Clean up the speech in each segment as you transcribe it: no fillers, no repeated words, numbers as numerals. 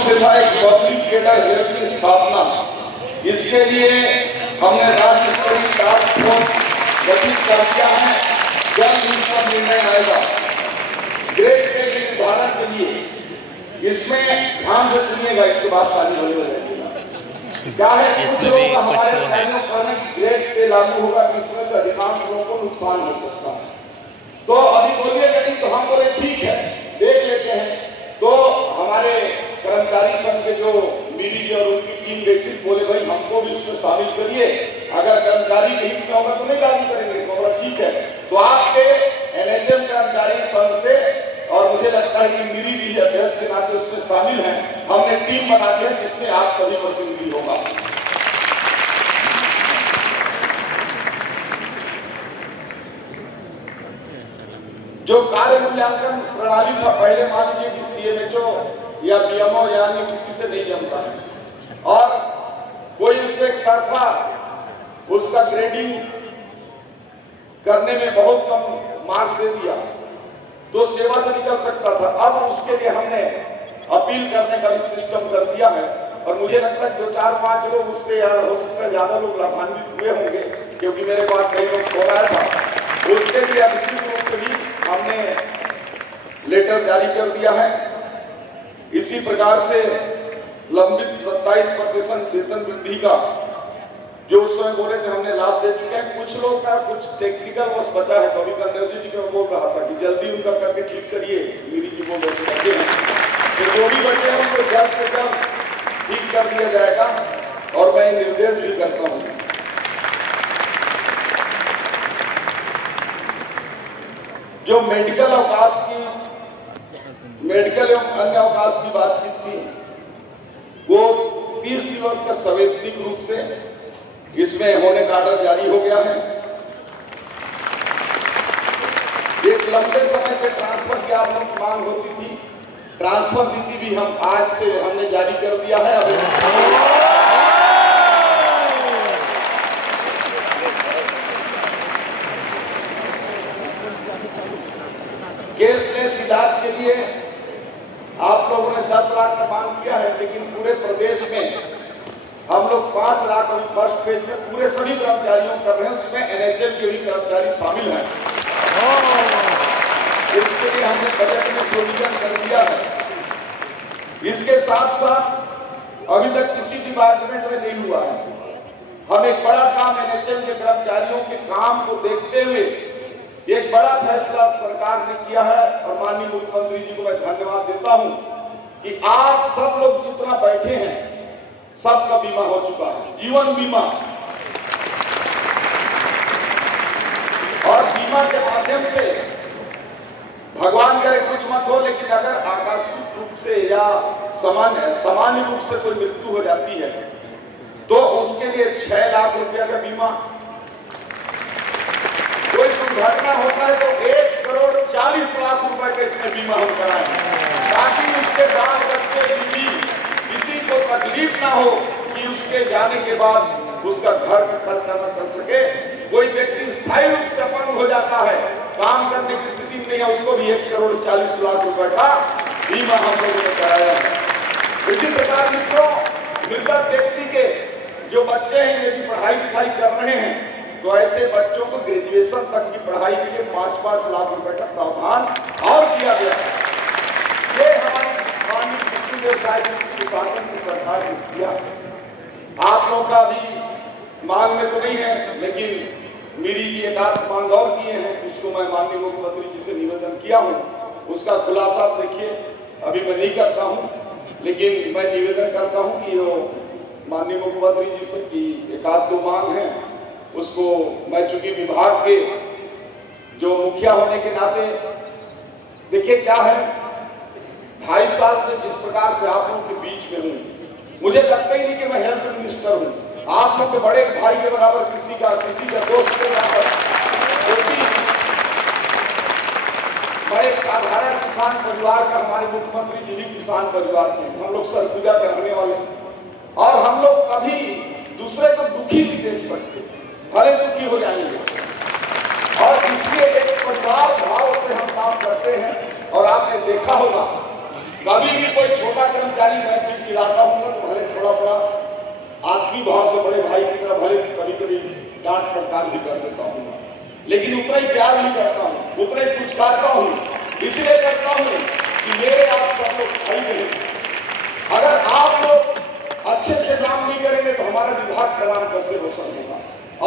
से था एक पब्लिक केडर हेल्थ की स्थापना। इसके लिए हमने राज्य स्तरीय टास्क फोर्स गठित कर दिया है। जल्द इसका निर्णय आएगा। ग्रेड पे के निर्धारण के लिए इसमें ध्यान से सुनिएगा, इसके बाद पानी भरी हो जाएगी। क्या है, कुछ लोग हमारे अधिकारियों पर ग्रेड पे लागू होगा, इसमें से अधिकांश लोगों को नुकसान हो सकता है। तो अभी बोलिएगा नहीं, तो हम बोले ठीक है देख लेते हैं। तो हमारे कर्मचारी संघ के जो मीरी जी और उनकी टीम गई बोले भाई हमको भी उसमें शामिल करिए, अगर कर्मचारी के हित में होगा तो नहीं लागू करेंगे। तो बोला ठीक है। तो आपके एनएचएम कर्मचारी संघ से और मुझे लगता है कि मीरी जी अध्यक्ष के नाते उसमें शामिल हैं, हमने टीम बना दी है जिसमें आपका भी प्रतिनिधि होगा। जो कार्य मूल्यांकन प्रणाली था, पहले मान लीजिए कि सीएमएचओ या बीएमओ या अन्य किसी से नहीं जमता है और कोई उसमें तरफा उसका ग्रेडिंग करने में बहुत कम मार्क दे दिया तो सेवा से निकल सकता था। अब उसके लिए हमने अपील करने का भी सिस्टम कर दिया है और मुझे लगता है जो 4-5 लोग उससे यार हो सकता है ज्यादा लोग लाभान्वित हुए होंगे, क्योंकि मेरे पास कई लोग हो रहा था। उसके लिए अधिकृत रूप से भी हमने लेटर जारी कर दिया है। इसी प्रकार से लंबित 27% वेतन वृद्धि का जो उस समय बोले थे हमने लाभ दे चुके हैं। कुछ लोग का कुछ टेक्निकल बस बचा है, कभी कन्नौजी जी को बोल रहा था कि जल्दी उनका करके ठीक करिए, मीरी जी बोल रहे हैं तो जो भी बचे हैं उनको जल्द से जल्द ठीक कर दिया जाएगा और मैं निर्देश भी करता हूँ। जो मेडिकल अवकाश की मेडिकल एवं अन्य अवकाश की बातचीत थी वो 30 दिवस का सवैतनिक रूप से इसमें होने का आर्डर जारी हो गया है। एक लंबे समय से ट्रांसफर की आप लोग मांग होती थी, ट्रांसफर नीति भी हम आज से हमने जारी कर दिया है। केसलेस इलाज के लिए आप लोगों ने 10 लाख का मांग किया है, लेकिन पूरे प्रदेश में हम लोग 5 लाख अभी फर्स्ट फेज में पूरे सभी कर्मचारियों कर रहे हैं, उसमें एनएचएम के भी कर्मचारी शामिल हैं। इसके लिए हमने बजट में प्रोविजन कर दिया है। इसके साथ साथ अभी तक किसी डिपार्टमेंट में नहीं हुआ है। हम एक बड़ा काम एनएचएम के कर्मचारियों के काम को देखते हुए एक बड़ा फैसला सरकार ने किया है और माननीय मुख्यमंत्री जी को मैं धन्यवाद देता हूं कि आप सब लोग जितना बैठे हैं सबका बीमा हो चुका है, जीवन बीमा। और बीमा के माध्यम से भगवान करे कुछ मत हो, लेकिन अगर आकस्मिक रूप से या सामान्य रूप से कोई मृत्यु हो जाती है तो उसके लिए 6 लाख रुपया का बीमा। कोई दुर्घटना होता है तो 1,40,00,000 रुपए का इसमें बीमा हम कराएं, ताकि उसके बाल बच्चे बीवी किसी को तकलीफ ना हो कि उसके जाने के बाद उसका घर का खर्चा न कर सके। कोई व्यक्ति स्थायी रूप से अपंग हो जाता है, काम करने की स्थिति में नहीं है, उसको भी 1,40,00,000 रुपए का बीमा हम लोगों ने कराया है। इसी प्रकार मित्रों, मृतक व्यक्ति के जो बच्चे हैं यदि पढ़ाई लिखाई कर रहे हैं तो ऐसे बच्चों को ग्रेजुएशन तक की पढ़ाई के लिए 5-5 लाख रुपए का प्रावधान और किया गया है। ये हमारी शासन की सरकार ने किया है। आप लोगों का भी मांग में तो नहीं है, लेकिन मेरी जी एक आध मांग और किए हैं, उसको मैं माननीय मुख्यमंत्री जी से निवेदन किया हूँ। उसका खुलासा देखिए अभी मैं नहीं करता हूँ, लेकिन मैं निवेदन करता हूँ कि वो माननीय मुख्यमंत्री जी से कि एक आध 2 मांग है, उसको मैं चूंकि विभाग के जो मुखिया होने के नाते देखिए क्या है, 2.5 साल से जिस प्रकार से आप लोगों के बीच में हूं, मुझे लगता ही नहीं कि मैं हेल्थ मिनिस्टर हूं। आप लोग के बड़े भाई के बराबर किसी का दोस्त के बराबर होती। मैं एक साधारण किसान परिवार का, हमारे मुख्यमंत्री जी भी किसान परिवार के हैं, हम लोग सरगुजा के रहने वाले, और हम लोग कभी दूसरे को दुखी नहीं देख सकते, भले दुखी हो जाएंगे। और इसलिए एक परिवार भाव से हम काम करते हैं। और आपने देखा होगा कभी भी कोई छोटा कर्मचारी बैंक आपकी भाव से बड़े भाई की तरह भले कभी कभी डांट फटकार भी कर देता हूँ, लेकिन उतना ही प्यार भी करता हूँ, उतना ही पुचकारता हूँ। इसलिए करता हूँ कि मेरे आप सब लोग भाई बने। अगर आप लोग अच्छे से काम नहीं करेंगे तो हमारा विभाग का नाम कैसे रोशन होगा।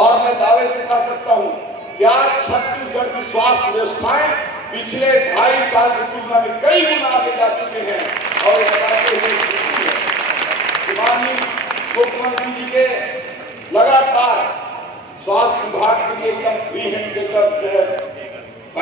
और मैं दावे से कह सकता हूँ कि आज छत्तीसगढ़ की स्वास्थ्य व्यवस्थाएं पिछले 2.5 साल की तुलना में कई गुना आगे जा चुके हैं। और माननीय मुख्यमंत्री जी के लगातार स्वास्थ्य विभाग के लिए एकदम फ्री हैंड देकर